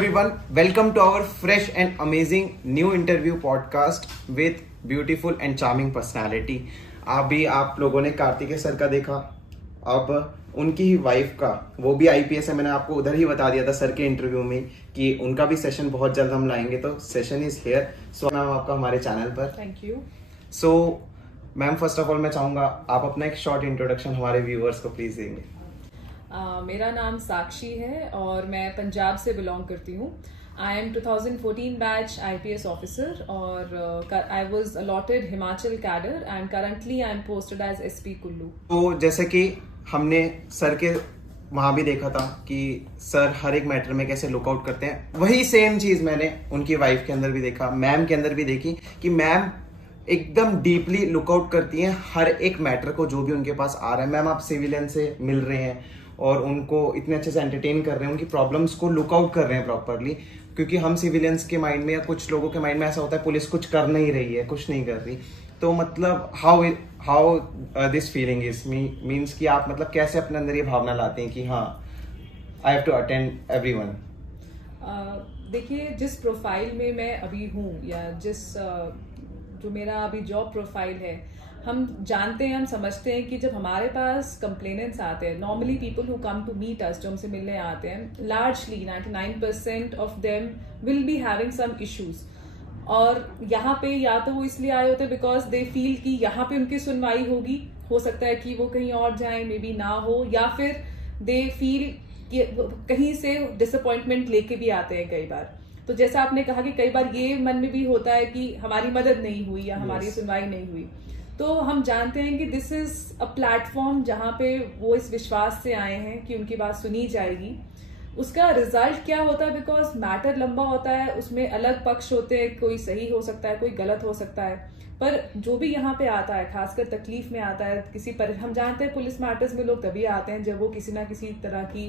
everyone, welcome to our fresh and amazing new interview podcast with beautiful and charming personality. अभी आप लोगों ने Kartikeya sir का देखा, अब उनकी ही वाइफ का, वो भी आईपीएस है। मैंने आपको उधर ही बता दिया था सर के इंटरव्यू में कि उनका भी सेशन बहुत जल्द हम लाएंगे, तो session is here. So ma'am आपका हमारे चैनल पर thank you. So ma'am first of all मैं चाहूँगा आप अपना एक शॉर्ट इंट्रोडक्शन हमारे व्यूअर्स को प्लीज देंगे। मेरा नाम साक्षी है और मैं पंजाब से बिलोंग करती हूँ। I am 2014 batch IPS officer और I was allotted Himachal cadre and currently I am posted as SP Kullu. तो जैसे कि हमने सर के वहाँ भी देखा था कि सर हर एक मैटर में कैसे लुकआउट करते हैं, वही सेम चीज मैंने उनकी वाइफ के अंदर भी देखा, मैम के अंदर भी देखी कि मैम एकदम डीपली लुकआउट करती हैं हर एक मैटर को जो भी उनके पास आ रहा है। मैम आप सिविलियन से मिल रहे हैं और उनको इतने अच्छे से एंटरटेन कर रहे हैं, उनकी प्रॉब्लम्स को लुकआउट कर रहे हैं प्रॉपरली, क्योंकि हम सिविलियंस के माइंड में या कुछ लोगों के माइंड में ऐसा होता है पुलिस कुछ कर नहीं रही है, कुछ नहीं कर रही। तो मतलब how this feeling is means कि आप मतलब कैसे अपने अंदर ये भावना लाते हैं कि हाँ I have to attend everyone. देखिए, जिस प्रोफाइल में मैं अभी हूँ या जो मेरा अभी जॉब प्रोफाइल है, हम जानते हैं, हम समझते हैं कि जब हमारे पास कंप्लेनेंट्स आते हैं, normally people who come to meet us, जो हमसे मिलने आते हैं, largely 99% of them will be having some issues. और यहाँ पे या तो वो इसलिए आए होते हैं बिकॉज दे फील कि यहाँ पे उनकी सुनवाई होगी, हो सकता है कि वो कहीं और जाएं, मे बी ना हो, या फिर दे फील कि कहीं से डिसअपॉइंटमेंट लेके भी आते हैं कई बार। तो जैसा आपने कहा कि कई बार ये मन में भी होता है कि हमारी मदद नहीं हुई या हमारी सुनवाई नहीं हुई। तो हम जानते हैं कि दिस इज अ प्लेटफॉर्म जहाँ पे वो इस विश्वास से आए हैं कि उनकी बात सुनी जाएगी। उसका रिजल्ट क्या होता है, बिकॉज मैटर लंबा होता है, उसमें अलग पक्ष होते हैं, कोई सही हो सकता है, कोई गलत हो सकता है, पर जो भी यहाँ पे आता है, खासकर तकलीफ में आता है, हम जानते हैं पुलिस मैटर्स में लोग तभी आते हैं जब वो किसी ना किसी तरह की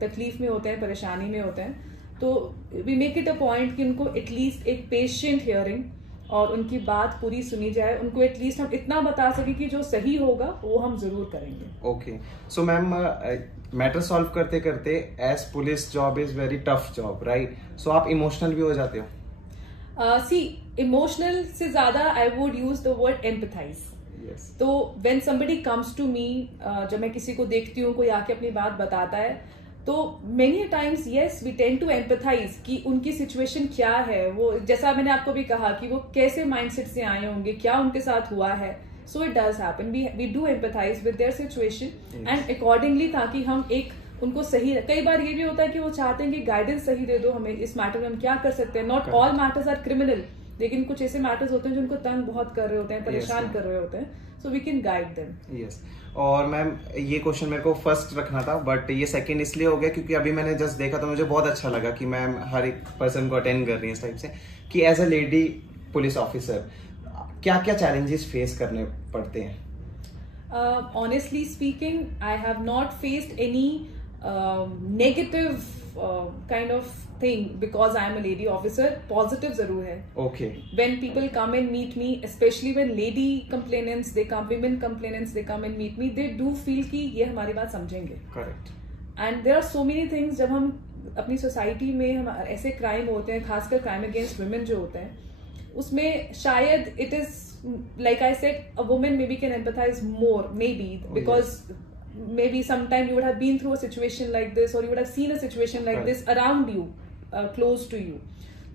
तकलीफ में होते हैं, परेशानी में होते हैं। तो we make it a point कि उनको एटलीस्ट एक पेशेंट हियरिंग और उनकी बात पूरी सुनी जाए, उनको एटलीस्ट हम इतना बता सके कि जो सही होगा वो हम जरूर करेंगे। Okay, so ma'am matter solve करते करते as police job is very tough job, right? So आप इमोशनल भी हो जाते हो? सी, इमोशनल से ज्यादा I would use the word empathise. तो when somebody comes to me, जब मैं किसी को देखती हूँ, कोई आके अपनी बात बताता है, तो many times yes we tend to empathise कि उनकी सिचुएशन क्या है, वो जैसा मैंने आपको भी कहा कि वो कैसे माइंडसेट से आए होंगे, क्या उनके साथ हुआ है। So it does happen, we do empathise with their situation and accordingly, ताकि हम एक उनको सही, कई बार ये भी होता है कि वो चाहते हैं कि गाइडेंस सही दे दो हमें, इस मैटर में हम क्या कर सकते हैं। Not all matters are criminal, लेकिन कुछ ऐसे मैटर्स होते हैं जो उनको तंग बहुत कर रहे होते हैं, परेशान कर रहे होते हैं, so we can guide them. Yes. और मैम ये क्वेश्चन मेरे को फर्स्ट रखना था, बट ये सेकंड इसलिए हो गया क्योंकि अभी मैंने जस्ट देखा तो मुझे बहुत अच्छा लगा कि मैम हर एक पर्सन को अटेंड कर रही है इस टाइप से, कि as a lady police officer क्या क्या चैलेंजेस फेस करने पड़ते हैं? Honestly speaking, I have not faced any negative kind of thing because I am a lady officer. Positive जरूर है। Okay. When people come and meet me, especially when lady complainants they come, women complainants they come and meet me, they do feel कि ये हमारी बात समझेंगे। Correct. And there are so many things, जब हम अपनी सोसाइटी में हम ऐसे क्राइम होते हैं, खासकर क्राइम अगेंस्ट वुमेन जो होते हैं, उसमें शायद it is like I said, a women maybe can empathise more, maybe because maybe sometime you would have been through a situation like this or you would have seen a situation like this around you, close to you.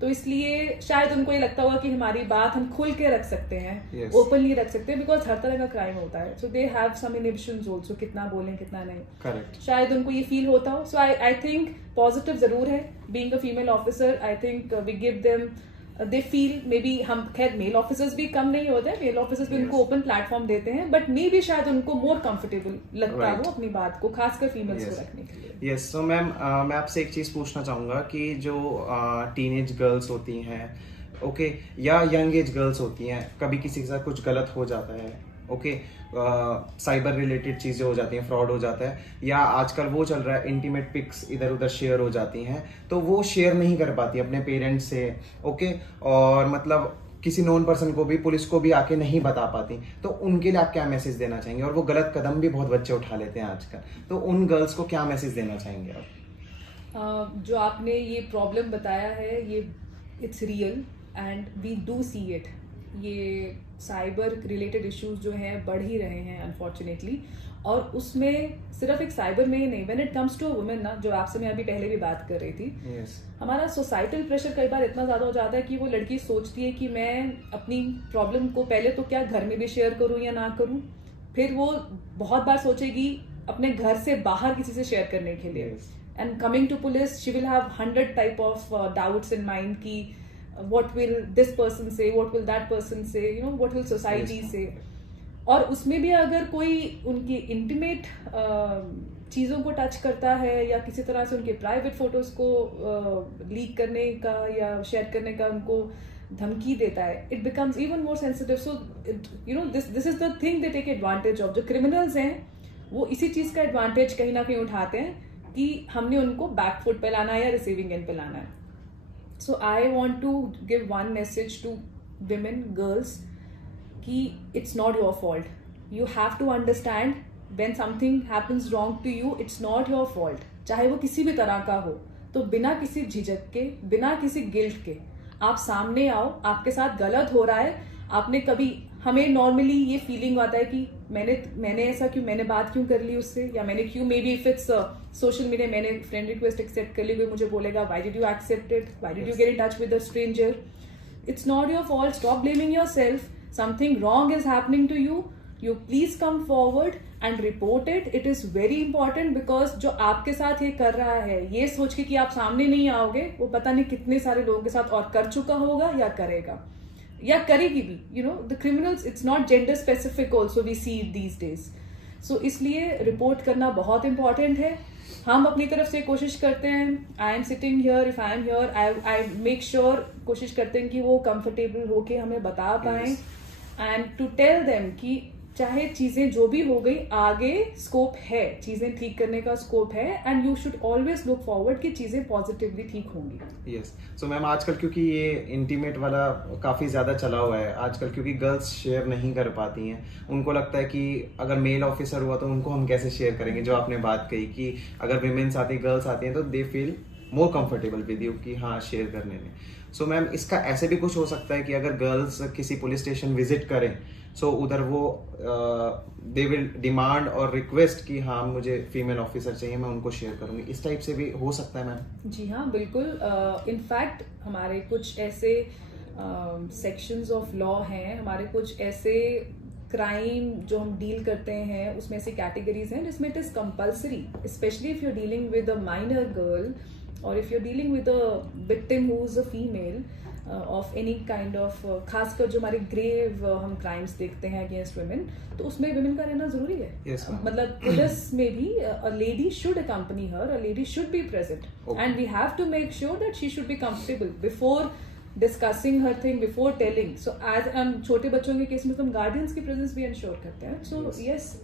तो इसलिए शायद उनको ये लगता होगा कि हमारी बात हम खुल के रख सकते हैं, ओपनली रख सकते हैं, बिकॉज हर तरह का क्राइम होता है, so they have some inhibitions also, कितना बोलें कितना नहीं। करेक्ट। शायद उनको ये फील होता हो। सो आई थिंक पॉजिटिव जरूर है। Being a female officer, I think we give them, they feel, maybe, हम खैर मेल ऑफिसर्स भी कम नहीं होते, मेल ऑफिसर्स भी उनको ओपन प्लेटफॉर्म देते हैं, बट मे बी शायद उनको मोर कंफर्टेबल लगता हो अपनी बात को, खासकर फीमेल्स को रखने के लिए। यस। सो मैम मैं आपसे एक चीज पूछना चाहूंगा कि जो टीनेज गर्ल्स होती हैं, ओके, या यंग एज गर्ल्स होती हैं, कभी किसी के साथ कुछ गलत हो जाता है, ओके, साइबर रिलेटेड चीजें हो जाती हैं, फ्रॉड हो जाता है, या आजकल वो चल रहा है इंटीमेट पिक्स इधर उधर शेयर हो जाती हैं, तो वो शेयर नहीं कर पाती अपने पेरेंट्स से, ओके, और मतलब किसी नॉन पर्सन को भी, पुलिस को भी आके नहीं बता पाती, तो उनके लिए आप क्या मैसेज देना चाहेंगे? और वो गलत कदम भी बहुत बच्चे उठा लेते हैं आजकल, तो उन गर्ल्स को क्या मैसेज देना चाहेंगे आप? जो आपने ये प्रॉब्लम बताया है, ये it's real and we do see it. ये साइबर रिलेटेड इश्यूज जो हैं बढ़ ही रहे हैं अनफॉर्चुनेटली, और उसमें सिर्फ एक साइबर में ही नहीं, when it comes to a women ना, जो आपसे मैं अभी पहले भी बात कर रही थी, हमारा सोसाइटल प्रेशर कई बार इतना ज्यादा हो जाता है कि वो लड़की सोचती है कि मैं अपनी प्रॉब्लम को पहले तो क्या घर में भी शेयर करूं या ना करूं, फिर वो बहुत बार सोचेगी अपने घर से बाहर किसी से शेयर करने के लिए। And coming to police she will have 100 type of doubts in mind कि what will this person say, what will that person say, you know, what will society say। और उसमें भी अगर कोई उनकी इंटीमेट चीज़ों को टच करता है या किसी तरह से उनके प्राइवेट फोटोज को लीक करने का या शेयर करने का उनको धमकी देता है, it becomes even more sensitive. So you know this is the thing they take advantage of. जो क्रिमिनल्स हैं वो इसी चीज़ का एडवांटेज कहीं ना कहीं उठाते हैं कि हमने उनको बैक फुट पे लाना है या रिसीविंग एंड पे लाना है। So I want to give one message to women, girls, कि it's not your fault. You have to understand when something happens wrong to you, it's not your fault. चाहे वो किसी भी तरह का हो, तो बिना किसी झिझक के, बिना किसी गिल्ट के आप सामने आओ। आपके साथ गलत हो रहा है, आपने कभी, हमें नॉर्मली ये फीलिंग आता है कि मैंने ऐसा क्यों, मैंने बात क्यों कर ली उससे, या मैंने क्यों, maybe if it's social media, मैंने फ्रेंड रिक्वेस्ट एक्सेप्ट कर ली, कोई मुझे बोलेगा why did you accept it, why did you get in touch with a stranger. It's not your fault, stop blaming yourself. Something wrong is happening to you, you please come forward and report it. It is very important because जो आपके साथ ये कर रहा है, ये सोच के कि आप सामने नहीं आओगे, वो पता नहीं कितने सारे लोगों के साथ और कर चुका होगा या करेगा या करेगी भी। You know, the criminals, it's not gender specific also, we see it these days. So इसलिए रिपोर्ट करना बहुत इंपॉर्टेंट है। हम अपनी तरफ से कोशिश करते हैं, I am sitting here, if I am here, I make sure, कोशिश करते हैं कि वो कंफर्टेबल होके हमें बता पाएं एंड टू टेल देम कि चाहे चीजें जो भी हो गई, आगे स्कोप है, चीजें ठीक करने का स्कोप है, and you should always look forward कि चीजें पॉजिटिवली ठीक होंगी। यस, सो मैम आजकल क्योंकि ये इंटीमेट वाला काफी ज्यादा चला हुआ है आजकल, क्योंकि गर्ल्स शेयर नहीं कर पाती हैं, उनको लगता है कि अगर मेल ऑफिसर हुआ तो उनको हम कैसे शेयर करेंगे। जो आपने बात कही कि अगर विमेन्स आती हैं, गर्ल्स आती हैं, तो they feel more comfortable with you कि हाँ शेयर करने में। सो मैम इसका ऐसे भी कुछ हो सकता है कि अगर गर्ल्स किसी पुलिस स्टेशन विजिट करें, सो उधर वो दे विल डिमांड और रिक्वेस्ट कि हाँ मुझे फीमेल ऑफिसर चाहिए, मैं उनको शेयर करूंगी, इस टाइप से भी हो सकता है मैम? जी हाँ, बिल्कुल। इनफैक्ट हमारे कुछ ऐसे सेक्शंस ऑफ लॉ हैं, हमारे कुछ ऐसे क्राइम जो हम डील करते हैं, उसमें ऐसी कैटेगरीज हैं जिसमें it is compulsory, especially if you are dealing with a minor girl और if you are dealing with a victim who is a female of any kind of, खासकर जो हमारे ग्रेव हम क्राइम्स देखते हैं अगेंस्ट वुमेन, तो उसमें women का रहना जरूरी है। मतलब पुलिस में भी a lady should accompany her, a lady should be present, and we have to make sure that she should be comfortable before discussing her thing, before telling. So as छोटे बच्चों के केस में तो हम guardians की presence भी ensure करते हैं। सो यस,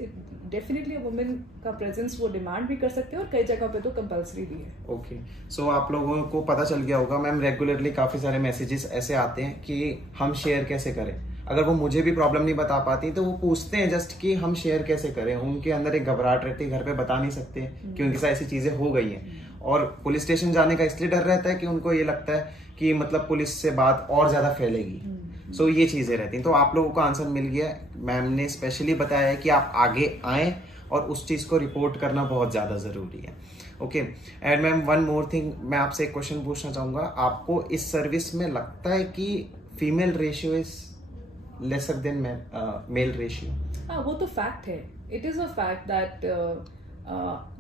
डेफिनेटली वुमेन का प्रेजेंस वो डिमांड भी कर सकते हैं और कई जगह पे तो कंपल्सरी भी है। ओके, सो आप लोगों को पता चल गया होगा मैम, रेगुलरली काफी सारे मैसेजेस ऐसे आते हैं कि हम शेयर कैसे करें। अगर वो मुझे भी प्रॉब्लम नहीं बता पाती तो वो पूछते हैं जस्ट कि हम शेयर कैसे करें। उनके अंदर एक घबराहट रहती है, घर पे बता नहीं सकते कि उनके साथ ऐसी चीजें हो गई हैं, और पुलिस स्टेशन जाने का इसलिए डर रहता है कि उनको ये लगता है कि मतलब पुलिस से बात और ज्यादा फैलेगी। सो ये चीजें रहती हैं। तो आप लोगों को आंसर मिल गया, मैम ने स्पेशली बताया है कि आप आगे आएं और उस चीज को रिपोर्ट करना बहुत ज्यादा जरूरी है। Okay, and ma'am one more thing, मैं आपसे एक क्वेश्चन पूछना चाहूंगा, आपको इस सर्विस में लगता है कि female ratio is lesser than male ratio? हाँ, वो तो फैक्ट है। It is a fact that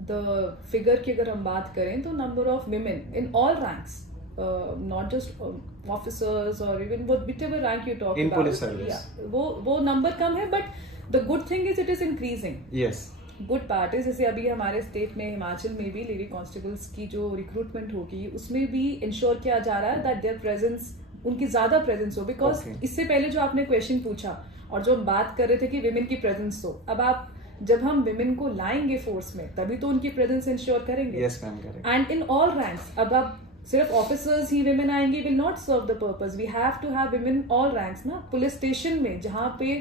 the figure की अगर हम बात करें तो number of women in all ranks, not just officers or even whichever rank you talk in about, police service, वो नंबर कम है, but the good thing is it is increasing. yes, good part है, जैसे अभी हमारे state में, हिमाचल में भी lady constables की जो रिक्रूटमेंट होगी उसमें भी इंश्योर किया जा रहा है दैट देयर प्रेजेंस, उनकी ज्यादा प्रेजेंस हो। बिकॉज इससे पहले जो आपने क्वेश्चन पूछा और जो हम बात कर रहे थे कि विमेन की प्रेजेंस हो, अब आप जब हम विमेन को लाएंगे फोर्स में तभी तो उनकी प्रेजेंस इंश्योर करेंगे। yes ma'am, correct. And in all ranks, अब आप सिर्फ ऑफिसर्स ही विमेन आएंगे will not serve the purpose, we have to have women all ranks ना। पुलिस स्टेशन में जहाँ पे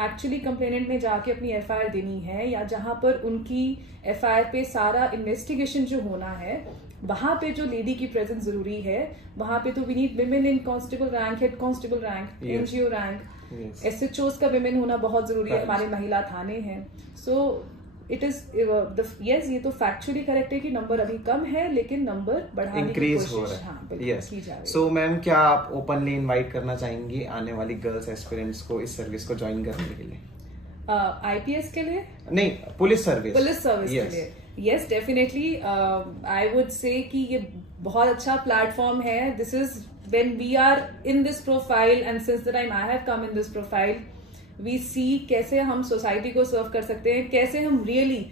एक्चुअली कंप्लेनेंट ने जाके अपनी एफआईआर देनी है, या जहां पर उनकी एफआईआर पे सारा इन्वेस्टिगेशन जो होना है, वहां पे जो लेडी की प्रेजेंस जरूरी है, वहां पे तो we need women in constable rank, head constable rank, NGO rank, SHOs का विमेन होना बहुत जरूरी है, हमारे महिला थाने हैं। सो इट इज यस, ये तो फैक्चुअली करेक्ट है कि नंबर अभी कम है, लेकिन नंबर बढ़ाने की कोशिश हो रहा है। हाँ, बिल्कुल की जा रही है। सो मैम, क्या आप ओपनली इनवाइट करना चाहेंगी आने वाली गर्ल्स एस्पिरेंट्स को इस सर्विस को ज्वाइन करने के लिए? आईपीएस के लिए नहीं, पुलिस सर्विस के लिए यस डेफिनेटली आई वुड से कि ये बहुत अच्छा प्लेटफॉर्म है। This is when we are in this profile and since the time I have come in this profile, we see कैसे हम सोसाइटी को सर्व कर सकते हैं, कैसे हम रियली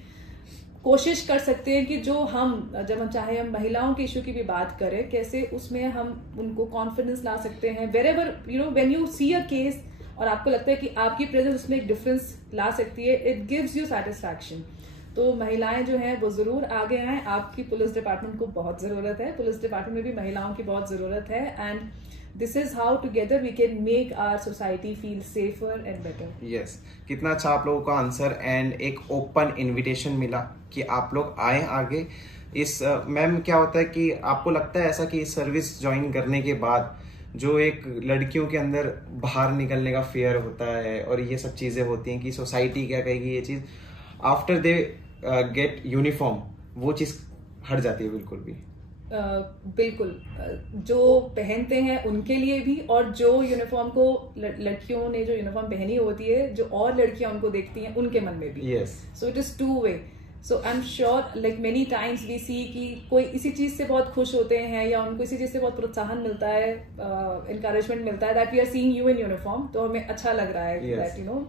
कोशिश कर सकते हैं कि जो हम जब हम चाहे हम महिलाओं के इशू की भी बात करें, कैसे उसमें हम उनको कॉन्फिडेंस ला सकते हैं। Wherever you know when you see a case और आपको लगता है कि आपकी प्रेजेंस उसमें एक डिफरेंस ला सकती है, इट गिव्स यू सेटिस्फैक्शन। तो महिलाएं जो हैं वो जरूर आगे आएं। आपकी पुलिस डिपार्टमेंट को बहुत जरूरत है, पुलिस डिपार्टमेंट में भी महिलाओं की बहुत जरूरत है, and this is how together we can make our society feel safer and better. Yes, कितना अच्छा आप लोगों का आंसर एंड एक ओपन इनविटेशन मिला कि आप लोग आए आगे। इस मैम, क्या होता है कि आपको लगता है ऐसा कि इस सर्विस ज्वाइन करने के बाद जो एक लड़कियों के अंदर बाहर निकलने का फियर होता है और ये सब चीजें होती हैं कि सोसाइटी क्या कहेगी, ये चीज आफ्टर दे गेट यूनिफॉर्म वो चीज हट जाती है बिल्कुल भी? बिल्कुल, जो पहनते हैं उनके लिए भी, और जो यूनिफॉर्म को लड़कियों ने जो यूनिफॉर्म पहनी होती है, जो और लड़कियां उनको देखती हैं उनके मन में भी। Yes, so it is two way. So I am sure like many times we see कि कोई इसी चीज से बहुत खुश होते हैं या उनको इसी चीज से बहुत प्रोत्साहन मिलता है, encouragement मिलता है that we are seeing you in uniform, तो हमें अच्छा लग रहा है that you know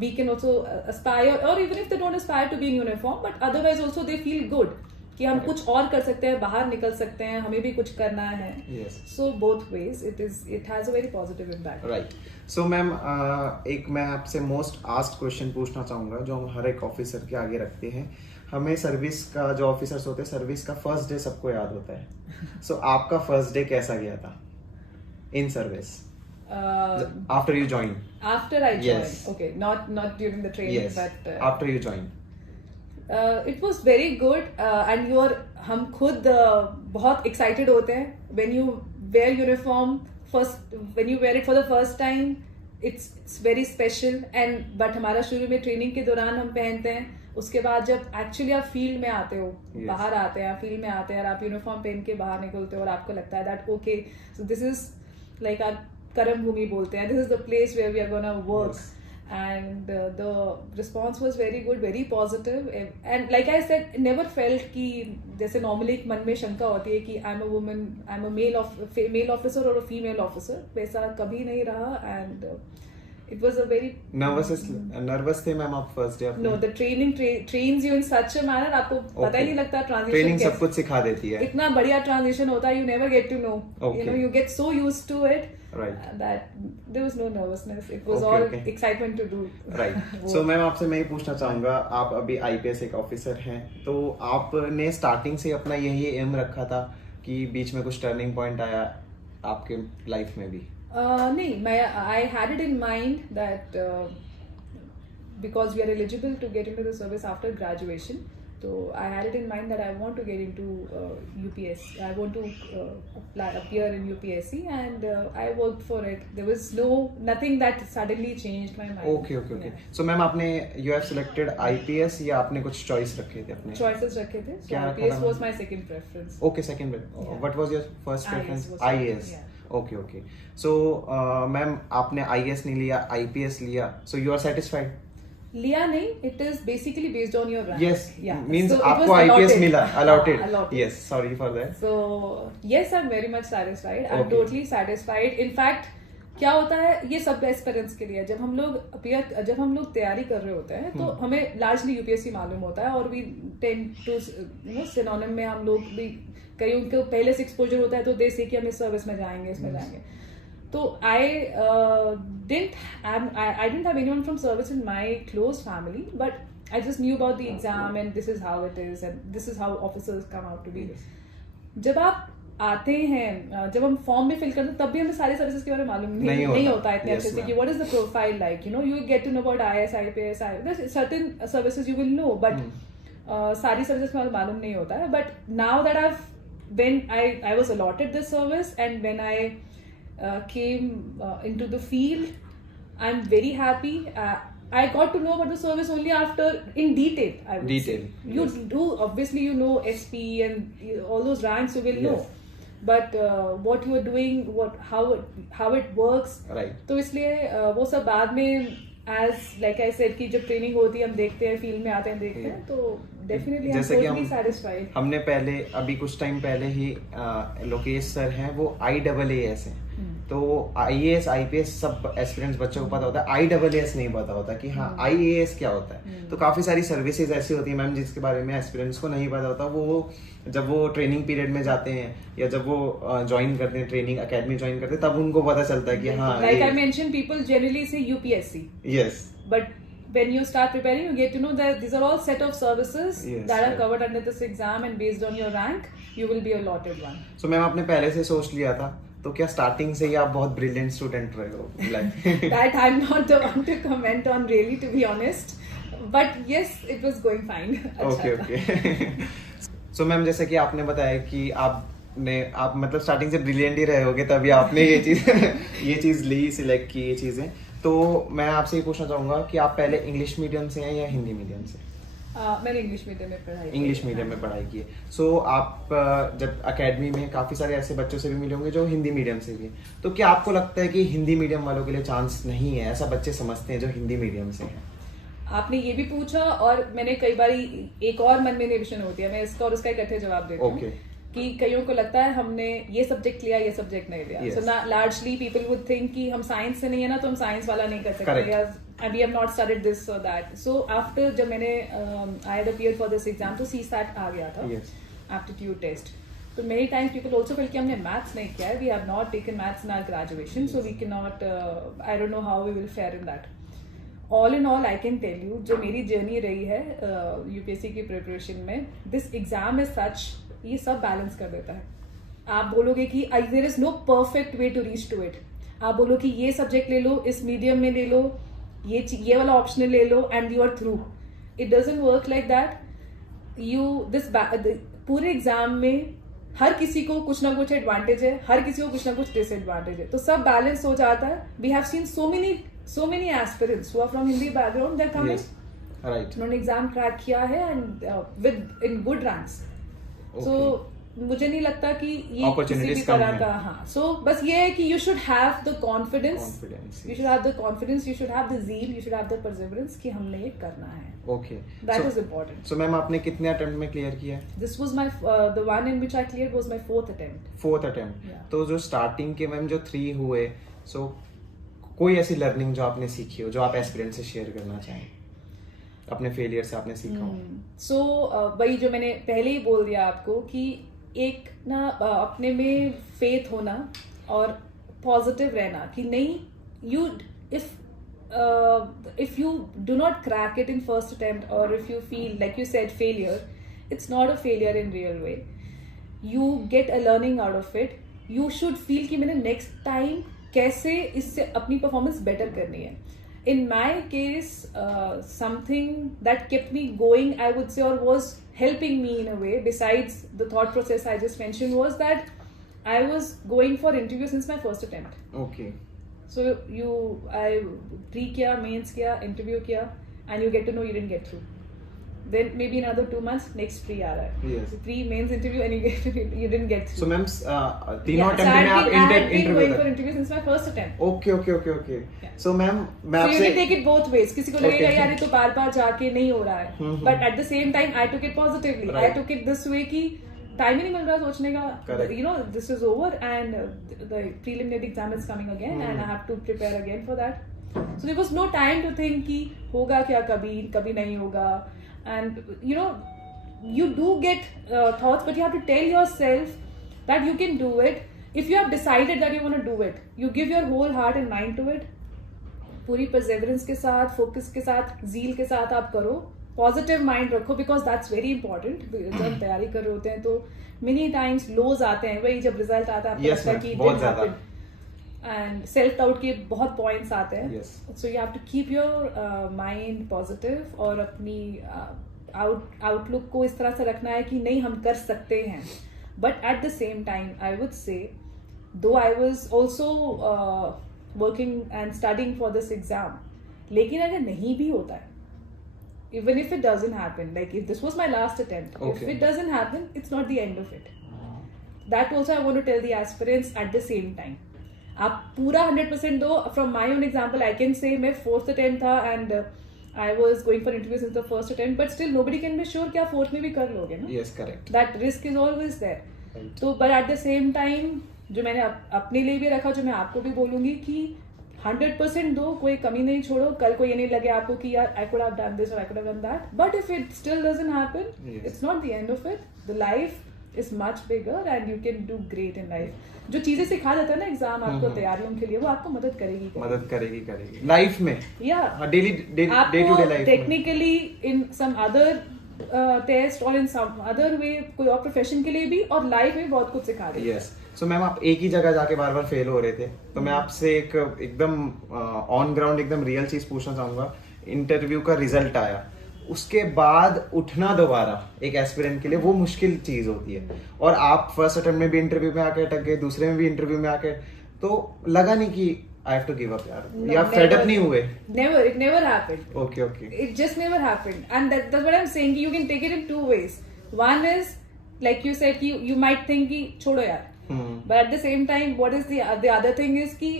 we can also aspire, or even if they don't aspire to be in uniform, but otherwise also they feel good कि हम कुछ और कर सकते हैं, बाहर निकल सकते हैं, हमें भी कुछ करना है। So both ways it has a very positive impact. Right. So ma'am, एक मैं आपसे मोस्ट आस्क्ड क्वेश्चन पूछना चाहूंगा जो हम हर एक ऑफिसर के आगे रखते हैं। हमें सर्विस का जो ऑफिसर्स होते हैं, सर्विस का फर्स्ट डे सबको याद होता है। So आपका फर्स्ट डे कैसा गया था in service? After you joined. After I joined. Yes. Okay, not during the training, yes. but after you joined. It was very good, and हम खुद बहुत excited होते हैं when you wear uniform first, when you wear it for the first time, it's very special, and but हमारा शुरू में training के दौरान हम पहनते हैं, उसके बाद जब एक्चुअली आप फील्ड में आते हो, yes. बाहर आते हैं, फील्ड में आते हैं और आप यूनिफॉर्म पहन के बाहर निकलते हो और आपको लगता है that okay, so this is like our कर्म भूमि बोलते हैं, this is the place where we are gonna work, and the response was very good, very positive, and like I said, never felt कि जैसे नॉर्मली एक मन में शंका होती है कि I am a woman, I am a male officer और अ फीमेल ऑफिसर, वैसा कभी नहीं रहा, and it was a very nervous थे मैम आप first day? no, the training trains you in such a manner, आपको पता ही नहीं लगता ट्रांजिशन, ट्रेनिंग सब कुछ सिखा देती है, इतना बढ़िया ट्रांजिशन होता है, you never get to know, you know, you get so used to it, right, that there was no nervousness, it was all excitement to do, right. So ma'am, आपसे मैं ये पूछना चाहूंगा, आप अभी आईपीएस एक ऑफिसर हैं, तो आपने स्टार्टिंग से अपना यही एम रखा था कि बीच में कुछ टर्निंग पॉइंट आया आपके लाइफ में भी? नहीं, I had it in mind that because we are eligible to get into the service after graduation, so I had it in mind that I want to get into UPS. I want to appear in UPSC, and I worked for it. There was nothing that suddenly changed my mind. Okay. Yeah. So ma'am, आपने you have selected IPS या आपने कुछ choice रखे थे अपने? Choices रखे थे. So IPS was my second preference. Okay, second preference. Yeah. What was your first preference? IAS. Yeah. Okay. So ma'am, आपने आईएएस नहीं लिया, आईपीएस लिया, सो यू आर सेटिस्फाइड? लिया नहीं, it is basically based on your rank. Yes, means आपको IPS मिला, allotted. Yes, sorry for that. So yes, I am very much satisfied, I am totally satisfied. In fact क्या होता है, ये सब experience के लिए जब हम लोग तैयारी कर रहे होते हैं, तो हमें लार्जली यूपीएससी मालूम होता है, और वी टेंड टू सिनोनिम में हम लोग भी, कई उनको पहले से एक्सपोजर होता है, तो दे से कि हम इस सर्विस में जाएंगे, इसमें जाएंगे. तो I didn't have anyone from service in my close family, but I just knew about the exam, and this is how it is, and this is how officers come out to be. जब आप आते हैं, जब हम form में fill करते हैं, तब भी हमें सारी सर्विसेज के बारे में मालूम नहीं होता इतने अच्छे से कि what is the profile like, you know, you get to know about IAS, IPS, there's certain services you will know, but सारी सर्विस में मालूम नहीं होता है, but now that when I was allotted this service and when I came into the field, I'm very happy. I got to know about the service only after in detail. I would say. You yes. do obviously you know SP and all those ranks you will Yes. know, but what you are doing, how it works. Right. तो इसलिए वो सब बाद में as like I said कि जब training होती है हम देखते हैं, फील्ड में आते हैं देखते हैं, तो डेफिनेटली जैसे कि हम satisfied. हमने पहले अभी कुछ टाइम पहले ही लोकेश सर हैं, वो IAAS हैं, तो IAS IPS सब एस्पिरेंट्स बच्चों को पता होता है, IAAS नहीं पता होता कि हाँ IAS क्या होता है. तो काफी सारी सर्विसेज ऐसी होती है मैम जिसके बारे में एस्पिरेंट्स को नहीं पता होता. वो जब वो ट्रेनिंग पीरियड में जाते हैं या जब वो ज्वाइन करते हैं, ट्रेनिंग अकेडमी ज्वाइन करते हैं, तब उनको पता चलता है कि हाँ. Like I mentioned, people generally say UPSC. Yes. But when you start preparing, you get to know that these are all set of services that are covered under this exam, and based on your rank, you will be allotted one. So ma'am आपने पहले से सोच लिया था, तो क्या starting से ही आप बहुत ब्रिलियंट स्टूडेंट रहे हो? That I'm not the one to comment on, really, to be honest. But yes, it was going fine. Okay. So ma'am जैसे कि आपने बताया कि आप मतलब स्टार्टिंग से ब्रिलियंट ही रहे होगे, तभी आपने ये चीज ली, सिलेक्ट की ये चीजें. तो मैं आपसे ये पूछना चाहूंगा कि आप पहले इंग्लिश मीडियम से हैं या हिंदी मीडियम से? मैंने इंग्लिश मीडियम में पढ़ाई इंग्लिश मीडियम में पढ़ाई की है. सो आप जब एकेडमी में काफी सारे ऐसे बच्चों से भी मिले होंगे जो हिंदी मीडियम से भी हैं, तो क्या आपको लगता है कि हिंदी मीडियम वालों के लिए चांस नहीं है? ऐसा बच्चे समझते हैं जो हिंदी मीडियम से हैं. आपने ये भी पूछा और मैंने कई बार एक और मन में निविशन होती है, मैं इसका और उसका इकट्ठे जवाब देती हूँ कि कईयों को लगता है हमने ये सब्जेक्ट लिया, ये सब्जेक्ट नहीं लिया. सो लार्जली पीपल वुड थिंक कि हम साइंस से नहीं है ना, तो हम साइंस वाला नहीं कर सकते, and we have not studied this or that. So after जब मैंने I had appeared for this exam, तो CSAT आ गया था, aptitude test. So many times people also feel कि हमने maths नहीं किया है, we have not taken maths in our graduation, so we cannot, I don't know how we will fare in that. All in all, I can tell you, जो मेरी journey रही है UPSC की प्रिपरेशन में, this exam is such, ये सब balance कर देता है. आप बोलोगे कि there is no perfect way to reach to it. आप बोलो कि ये सब्जेक्ट ले लो, इस मीडियम में ले लो, ये वाला ऑप्शन ले लो, and you are through. It doesn't work like that. पूरे एग्जाम में हर किसी को कुछ ना कुछ एडवांटेज है, हर किसी को कुछ ना कुछ डिसएडवांटेज है, तो सब बैलेंस हो जाता है. We have seen so many aspirants who are from Hindi background, they're coming, right, उन्होंने एग्जाम क्रैक किया है and with in good ranks. So मुझे नहीं लगता कि ये किसी भी तरह का, हाँ. So बस ये है कि you should have the confidence, you should have the confidence, you should have the zeal, you should have the perseverance कि हमने ये करना है. Okay. That is important. So ma'am आपने कितने अटेम्प्ट में क्लियर किया है? This was my the one in which I cleared was my fourth attempt. Fourth attempt. Yeah. तो जो स्टार्टिंग के मैम जो 3 हुए, so कोई ऐसी लर्निंग जो आपने सीखी हो, जो आप एस्पिरेंट से शेयर करना चाहें, अपने फेलियर से आपने सीखा हो? So वही जो मैंने पहले ही बोल दिया आपको कि एक ना अपने में फेथ होना और पॉजिटिव रहना कि नहीं, you if you do not crack it in first attempt, or if you feel like you said failure, it's not a failure in real way. You get a learning out of it. You should feel कि मैंने next time कैसे इससे अपनी performance better करनी है. In my case, something that kept me going, I would say, or was helping me in a way, besides the thought process I just mentioned, was that I was going for interview since my first attempt. Okay. So I pre किया, mains किया, interview किया, and you get to know you didn't get through. Then maybe in another 2 months, next pre आ रहा है. Yes. Pre mains interview and you didn't get through. So ma'am, तीनों attempt में आप I had been interview going for interview since my first attempt. Okay. Yeah. So ma'am, मैं So आपसे you can take it both ways. किसी को लगेगा यार ये तो बार जाके नहीं हो रहा है. But at the same time, I took it positively. Right. I took it this way कि टाइम ही नहीं मिल रहा सोचने का. Correct. You know, this is over and the preliminary exam is coming again and I have to prepare again for that. So there was no time to think कि होगा क्या, कभी नहीं होगा. And you know, you do get thoughts, but you have to tell yourself that you can do it. If you have decided that you want to do it, you give your whole heart and mind to it. पूरी perseverance के साथ, focus के साथ, zeal के साथ आप करो. Positive mind रखो, because that's very important. जब हम तैयारी कर रहे होते हैं तो many times lows आते हैं, वही जब result आता है आपको लगता है कि it didn't happen. And self doubt के बहुत points आते हैं. Yes. So you have to keep your mind positive और अपनी आउटलुक को इस तरह से रखना है कि नहीं हम कर सकते हैं, but at the same time I would say though I was also working and studying for this exam, लेकिन अगर नहीं भी होता है, even if it doesn't happen, like if this was my last attempt, Okay. if it doesn't happen, it's not the end of it. That also I want to tell the aspirants at the same time. आप पूरा 100% दो. From my own example, I can say मैं 4th attempt था and I was going for interviews since the first attempt, but still nobody can be sure कि आप 4th में भी कर लोगे ना. Yes, correct. That risk is always there. Right. तो but at the same time जो मैंने अपने लिए भी रखा, जो मैं आपको भी बोलूंगी कि 100% दो, कोई कमी नहीं छोड़ो. कल को ये नहीं लगे आपको कि यार I could have done this or I could have done that. But if it still doesn't happen, Yes. it's not the end of it. The life is much bigger and you can do great in life. जो चीजें सिखा देता है ना exam आपको तैयारियों के लिए, वो आपको मदद करेगी लाइफ में, या daily day to day life technically in some other test और इन सम अदर वे, कोई और प्रोफेशन के लिए भी, और लाइफ में बहुत कुछ सिखा देती है. यस. सो मैम, आप एक ही जगह जाके बार बार फेल हो रहे थे, तो मैं आपसे एकदम ऑन ग्राउंड एकदम रियल चीज पूछना चाहूंगा. इंटरव्यू का रिजल्ट आया, उसके बाद उठना दोबारा एक एस्पिरेंट के लिए वो मुश्किल चीज होती है, और आप फर्स्ट अटेम्प्ट में भी इंटरव्यू में आके अटक गए, दूसरे में भी इंटरव्यू में आके, तो लगा नहीं कि I have to give up यार, No, या फेड अप नहीं हुए? Never, it never happened. Okay, okay. It just never happened, and that's what I'm saying. You can take it in two ways. One is like you said, you might think कि छोड़ो यार, but at the same time, what is the other thing is कि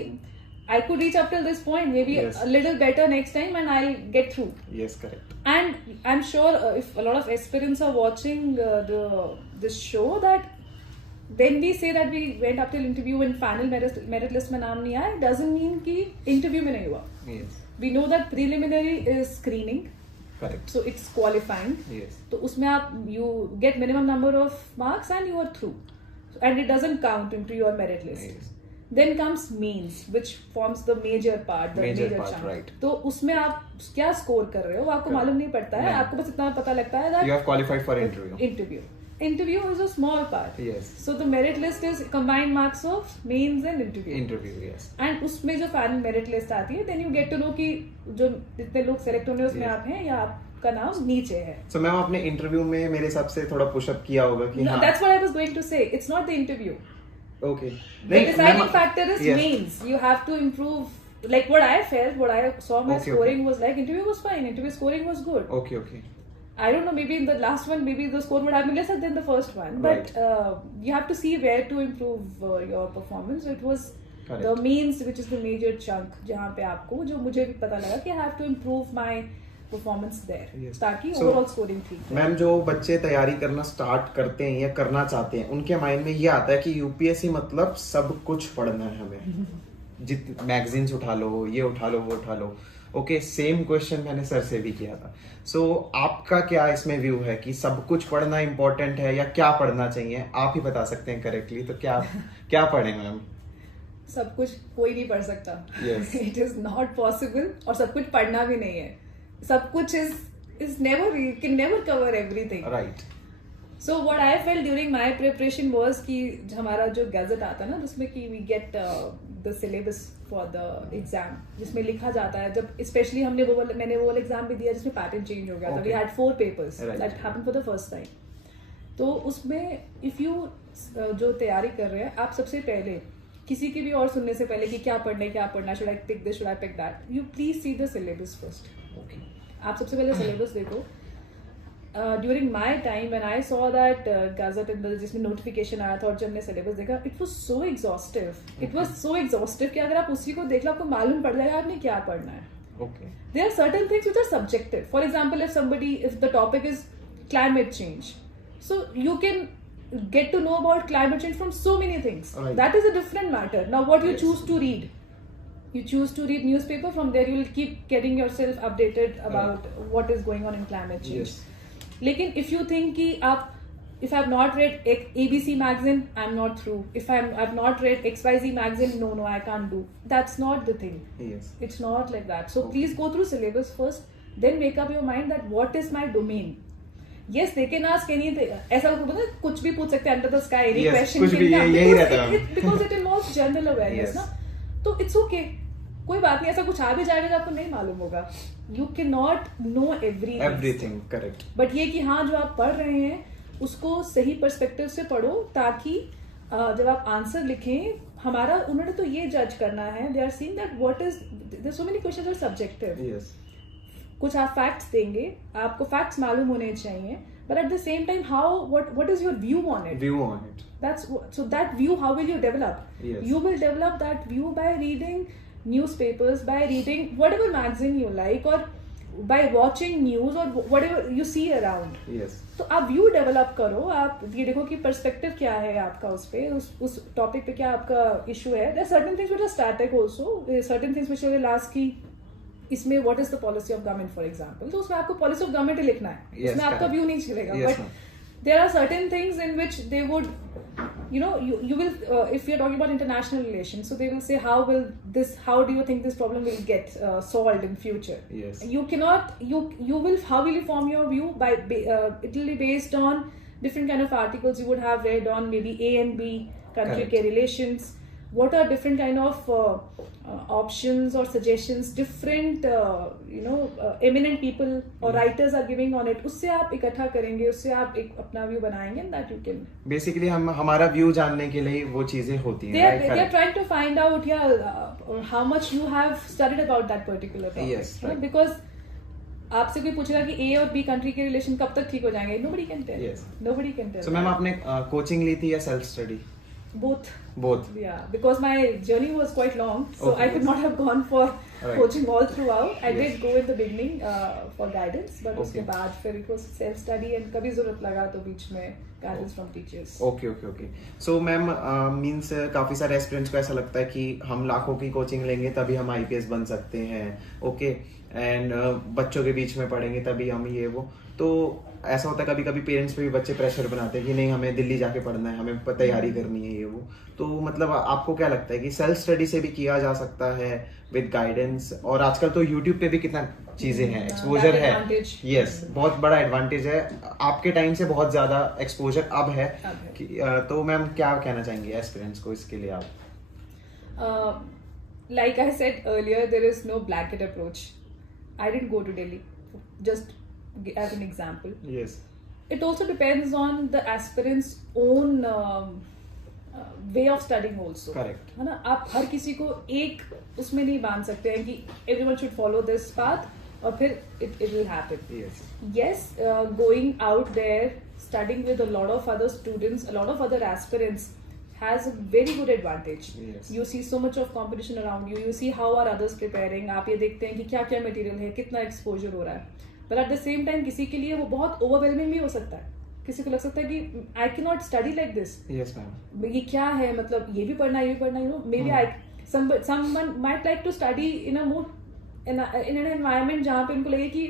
I could reach up till this point, maybe Yes. a little better next time, and I'll get through. Yes, correct. And I'm sure if a lot of aspirants are watching this show, that then we say that we went up till interview and final merit list में नाम नहीं आया, doesn't mean कि interview में नहीं हुआ. Yes, We know that preliminary is screening, correct. so it's qualifying. Yes. तो उसमें आप you get minimum number of marks and you are through, and it doesn't count into your merit list. Yes. Then comes mains, which forms the major part, the Major major part, chunk. right. तो उसमें आप क्या score कर रहे हो वो आपको मालूम नहीं पड़ता है. नहीं. आपको बस इतना पता लगता है that You have qualified for interview. interview is a small part. Yes. So the merit list is combined marks of mains and interview. Interview, yes. And उसमें जो फाइनल मेरिट लिस्ट आती है, then you get to know कि जो जितने लोग select होंगे उसमें Yes. आप हैं या आपका नाम नीचे है. So मैम, आपने इंटरव्यू में मेरे हिसाब से थोड़ा पुशअप किया होगा कि No, हाँ. that's what I was going to say. It's not the interview. Okay. The deciding factor is Yes. mains. You have to improve. Like what I felt, what I saw my Okay, scoring was like, interview was fine, interview scoring was good. Okay, okay. I don't know, maybe in the last one, maybe the score would have been lesser than the first one. But you have to see where to improve your performance. So it was Correct. the mains, which is the major chunk, जहाँ पे आपको जो मुझे भी पता लगा कि I have to improve my performance there, Yes. ताकि So, overall scoring ठीक रहे. मैम, जो बच्चे तैयारी करना स्टार्ट करते हैं या करना चाहते हैं, उनके माइंड में ये आता है कि यूपीएससी मतलब सब कुछ पढ़ना है हमें. जित मैगजीन्स उठा लो, ये उठा लो, वो उठा लो. ओके, सेम क्वेश्चन मैंने सर से भी किया था. सो आपका क्या इसमें व्यू है कि सब कुछ पढ़ना इंपॉर्टेंट है या क्या पढ़ना चाहिए? आप ही बता सकते हैं करेक्टली, तो क्या पढ़ें मैम? सब कुछ कोई नहीं पढ़ सकता. Yes. It is not possible, और सब कुछ पढ़ना भी नहीं है. सब कुछ is never, you can never cover everything. Right. So what I felt during my preparation was कि हमारा जो गैजेट आता है ना, जिसमें कि we get the syllabus for the exam, जिसमें लिखा जाता है, जब स्पेशली मैंने वो एग्जाम भी दिया जिसमें पैटर्न चेंज हो गया था. Okay. We had 4 papers Right. that happened for the first time. तो उसमें if you जो तैयारी कर रहे हैं, आप सबसे पहले किसी की भी और सुनने से पहले कि क्या पढ़ना, should I pick this, should I pick that, you please see the syllabus first. Okay. आप सबसे पहले सिलेबस देखो. During my time when I saw that gadget जिसमें नोटिफिकेशन आया था और जब मैंने सिलेबस देखा, इट वाज सो एग्जॉस्टिव कि अगर आप उसी को देख लो आपको मालूम पड़ जाएगा आपने क्या पढ़ना है. Okay. There are certain things which are subjective. For example, if the topic is climate change, so you can get to know about climate change from so many things. Right. That is a different matter. Now, what you Yes. choose to read. You choose to read newspaper, from there you will keep getting yourself updated about what is going on in climate change. Yes. लेकिन if you think कि आप, if I have not read ABC magazine, I'm not through. If I've not read XYZ magazine, no, I can't do. That's not the thing. Yes. It's not like that. So Okay. please go through syllabus first, then make up your mind that what is my domain. Yes, they can ask anything. ऐसा कुछ भी पूछ सकते हैं under the sky, any Yes, question कुछ can भी, come, यही because रहता है. because it involves general awareness, Yes. ना. तो it's okay. कोई बात नहीं, ऐसा कुछ आ भी जाएगा तो आपको नहीं मालूम होगा. You can not know everything. Correct. But ये कि हाँ, जो आप पढ़ रहे हैं उसको सही पर्सपेक्टिव से पढ़ो, ताकि जब आप आंसर लिखें, हमारा उन्होंने तो ये जज करना है, they are seeing that what is, there so many questions are subjective. Yes. कुछ आप फैक्ट्स देंगे, आपको फैक्ट्स मालूम होने चाहिए, but at the same time how what is your view on it? That's so that view, how will you develop? Yes. You will develop that view by reading newspapers, by reading whatever magazine you like, or by watching news, or whatever you see around. Yes. तो आप view develop करो, आप ये देखो कि perspective क्या है आपका उस पे, उस टॉपिक पे क्या आपका इशू है. There certain things which are static also, certain things which will ask की इसमें what is the policy of government for example, तो उसमें आपको पॉलिसी ऑफ गवर्नमेंट ही लिखना है. Yes, उसमें आपका व्यू नहीं चलेगा. Yes, but there are certain things in which they would, you know, you will if you're talking about international relations, so they will say how do you think this problem will get solved in future. Yes. You cannot, how will you form your view? By it will be based on different kind of articles you would have read on maybe A and B country Correct. ke relations. What are different kind of options or suggestions different eminent people or writers are giving on it, उससे आप इकट्ठा करेंगे, उससे आप एक अपना view बनाएंगे, and that you can basically हम हमारा व्यू जानने के लिए वो चीजें होती हैं. they are trying to find out how much you have studied about that particular topic. Yes, right. Because आपसे कोई पूछेगा कि A और B कंट्री के रिलेशन कब तक ठीक हो जाएंगे, nobody can tell. Yes. Nobody can tell. So ma'am आपने कोचिंग ली थी या self study? Both. Yeah, because my journey was quite long, so Okay. I could not have gone for Right. coaching all throughout. I Yes. did go in the beginning for guidance, but Okay. उसके बाद फिर it was self study, and कभी जरूरत लगा तो बीच में guidance from teachers. Okay. So ma'am means काफ़ी सारे एस्पिरेंट्स को ऐसा लगता है कि हम लाखों की कोचिंग लेंगे तभी हम आईपीएस बन सकते हैं. ओके. एंड बच्चों के बीच में पढ़ेंगे तभी हम ये वो, तो ऐसा होता है कभी कभी पेरेंट्स पे भी बच्चे प्रेशर बनाते हैं कि नहीं हमें दिल्ली जाके पढ़ना है, हमें तैयारी करनी है ये वो. तो मतलब आपको क्या लगता है कि सेल्फ स्टडी से भी किया जा सकता है विद गाइडेंस? और आजकल तो यूट्यूब पे भी कितना चीजें हैं, एक्सपोजर है. यस, बहुत बड़ा एडवांटेज है. आपके टाइम से बहुत ज्यादा एक्सपोजर अब है. तो मैम क्या कहना चाहेंगे एस्पिरेंट्स को इसके लिए आप? Like I said earlier, there is no blanket approach. I didn't go to Delhi, just as an example. Yes. It also depends on the aspirant's own way of studying also. Correct. है ना, आप हर किसी को एक उसमें नहीं बांध सकते हैं कि everyone should follow this path और फिर it will happen. Yes. Yes, going out there, studying with a lot of other students, a lot of other aspirants has a very good advantage. Yes. You see so much of competition around you. You see how are others preparing. आप ये देखते हैं कि क्या क्या material है, कितना exposure हो रहा है. But at the same time किसी के लिए वो बहुत ओवरवेलमिंग भी हो सकता है. किसी को लग सकता है कि I cannot study like this. Yes, ma'am. ये क्या है, मतलब ये भी पढ़ना, ये भी पढ़ना. You know, maybe someone might like to study in a more in an environment जहाँ पे उनको लगे कि